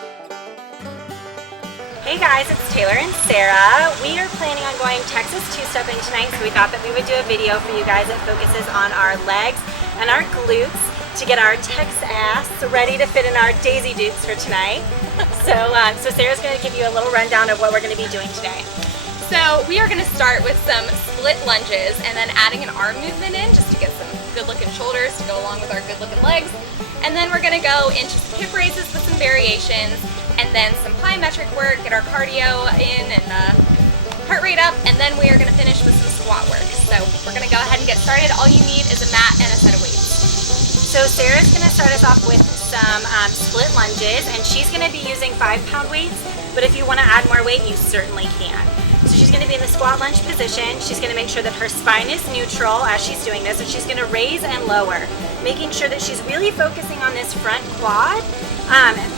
Hey guys, it's Taylor and Sarah. We are planning on going Texas two-stepping tonight, so we thought that we would do a video for you guys that focuses on our legs and our glutes to get our Tex ass ready to fit in our Daisy Dukes for tonight. So Sarah's going to give you a little rundown of what we're going to be doing today. So we are going to start with some split lunges and then adding an arm movement in just to get some good looking shoulders to go along with our good looking legs. And then we're going to go into some hip raises with some variations, and then some plyometric work, get our cardio in and heart rate up, and then we are going to finish with some squat work. So we're going to go ahead and get started. All you need is a mat and a set of weights. So Sarah's going to start us off with some split lunges, and she's going to be using 5-pound weights, but if you want to add more weight, you certainly can. So she's going to be in the squat lunge position. She's going to make sure that her spine is neutral as she's doing this, and she's going to raise and lower, making sure that she's really focusing on this front quad,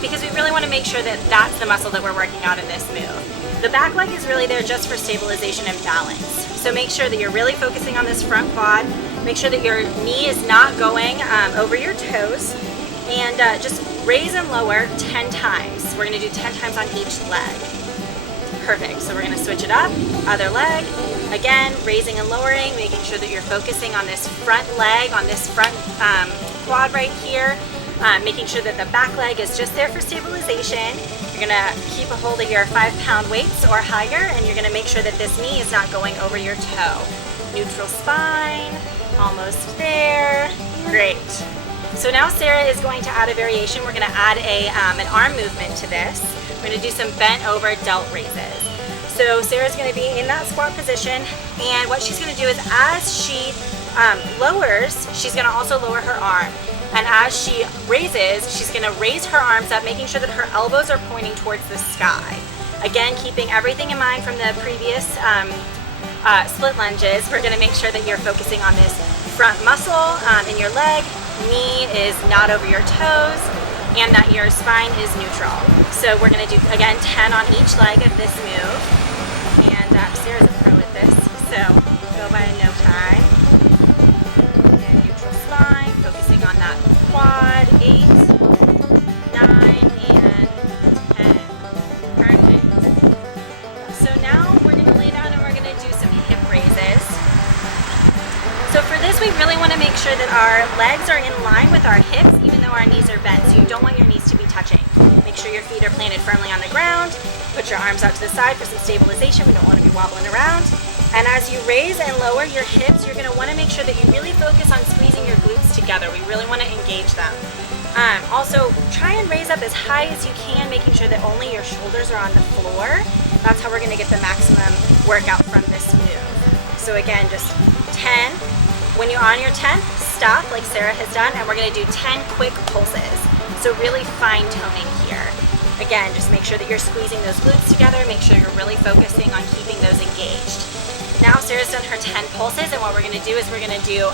because we really want to make sure that that's the muscle that we're working out in this move. The back leg is really there just for stabilization and balance. So make sure that you're really focusing on this front quad. Make sure that your knee is not going over your toes, and just raise and lower 10 times. We're going to do 10 times on each leg. Perfect. So we're going to switch it up. Other leg. Again, raising and lowering, making sure that you're focusing on this front leg, on this front quad right here, making sure that the back leg is just there for stabilization. You're going to keep a hold of your 5-pound weights or higher, and you're going to make sure that this knee is not going over your toe. Neutral spine, almost there. Great. So now Sarah is going to add a variation. We're going to add an arm movement to this. We're going to do some bent over delt raises. So Sarah's going to be in that squat position, and what she's going to do is as she lowers, she's going to also lower her arm. And as she raises, she's going to raise her arms up, making sure that her elbows are pointing towards the sky. Again, keeping everything in mind from the previous split lunges. We're going to make sure that you're focusing on this front muscle in your leg, knee is not over your toes, and that your spine is neutral. So we're going to do, again, 10 on each leg of this move. And Sarah's a pro at this, so go by in no time. And neutral spine, focusing on that quad, 8, 9, and 10. Perfect. So now we're going to lay down and we're going to do some hip raises. So for this, we really want to make sure that our legs are in line with our hips, even though our knees are bent. So you don't want your knees to be touching. Make sure your feet are planted firmly on the ground. Put your arms out to the side for some stabilization. We don't want to be wobbling around. And as you raise and lower your hips, you're going to want to make sure that you really focus on squeezing your glutes together. We really want to engage them. Also, try and raise up as high as you can, making sure that only your shoulders are on the floor. That's how we're going to get the maximum workout from this move. So again, just 10. When you're on your 10th, stop like Sarah has done, and we're going to do 10 quick pulses. So really fine toning here. Again, just make sure that you're squeezing those glutes together. Make sure you're really focusing on keeping those engaged. Now Sarah's done her 10 pulses, and what we're going to do is we're going to do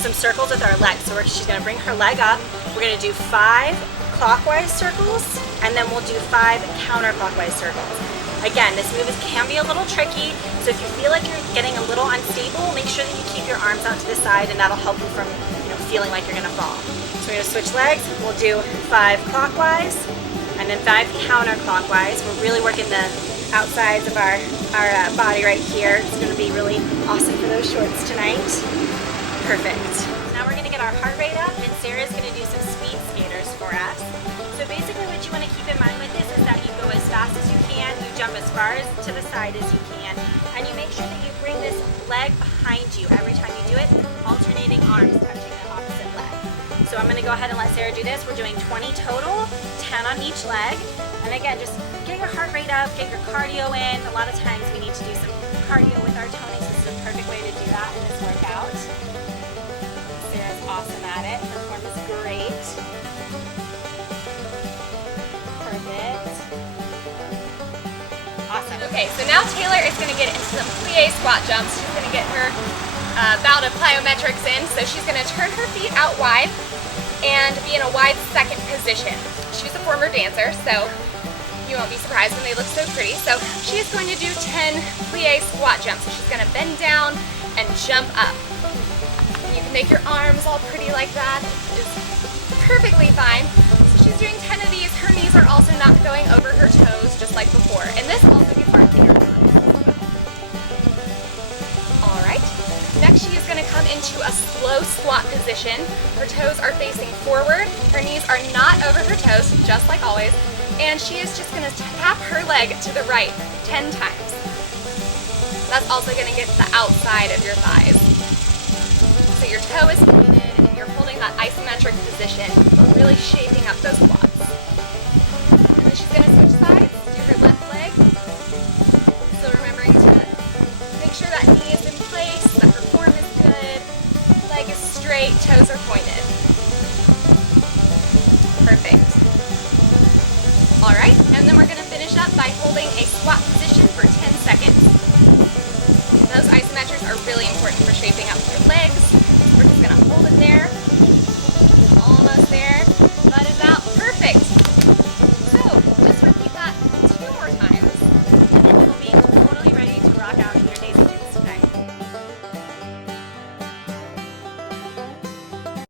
some circles with our legs. So she's going to bring her leg up. We're going to do 5 clockwise circles, and then we'll do 5 counterclockwise circles. Again, this move can be a little tricky, so if you feel like you're getting a little unstable, make sure that you keep your arms out to the side, and that'll help you from feeling like you're going to fall. So we're going to switch legs. We'll do 5 clockwise, and then 5 counterclockwise. We're really working the outsides of our body right here. It's going to be really awesome for those shorts tonight. Perfect. Now we're going to get our heart rate up, and Sarah's going to do some speed skaters for us. So basically what you want to keep in mind with this is that you go as fast as you can, you jump as far to the side as you can, and you make sure that you bring this leg behind you every time you do it, alternating arms touching the opposite leg. So I'm going to go ahead and let Sarah do this. We're doing 20 total, 10 on each leg. And again, just get your heart rate up, get your cardio in. A lot of times we need to do some cardio with our toning, so this is a perfect way to do that in this workout. Sarah's awesome at it. Her form is great. Awesome. Okay, so now Taylor is going to get into some plie squat jumps. She's going to get her bout of plyometrics in. So she's going to turn her feet out wide and be in a wide second position. She's a former dancer, so you won't be surprised when they look so pretty. So she is going to do 10 plie squat jumps. So she's going to bend down and jump up. You can make your arms all pretty like that. It is perfectly fine. So she's doing 10 of these. Her knees are also not like before. And this also gets our inner thighs. All right. Next, she is going to come into a slow squat position. Her toes are facing forward. Her knees are not over her toes, just like always. And she is just going to tap her leg to the right 10 times. That's also going to get to the outside of your thighs. So your toe is pointed and you're holding that isometric position, really shaping up those quads. And then she's going to switch sides, do her left leg. Still remembering to make sure that knee is in place, that her form is good, leg is straight, toes are pointed. Perfect. All right, and then we're going to finish up by holding a squat position for 10 seconds. Those isometrics are really important for shaping up your legs. We're just going to hold it there, almost there.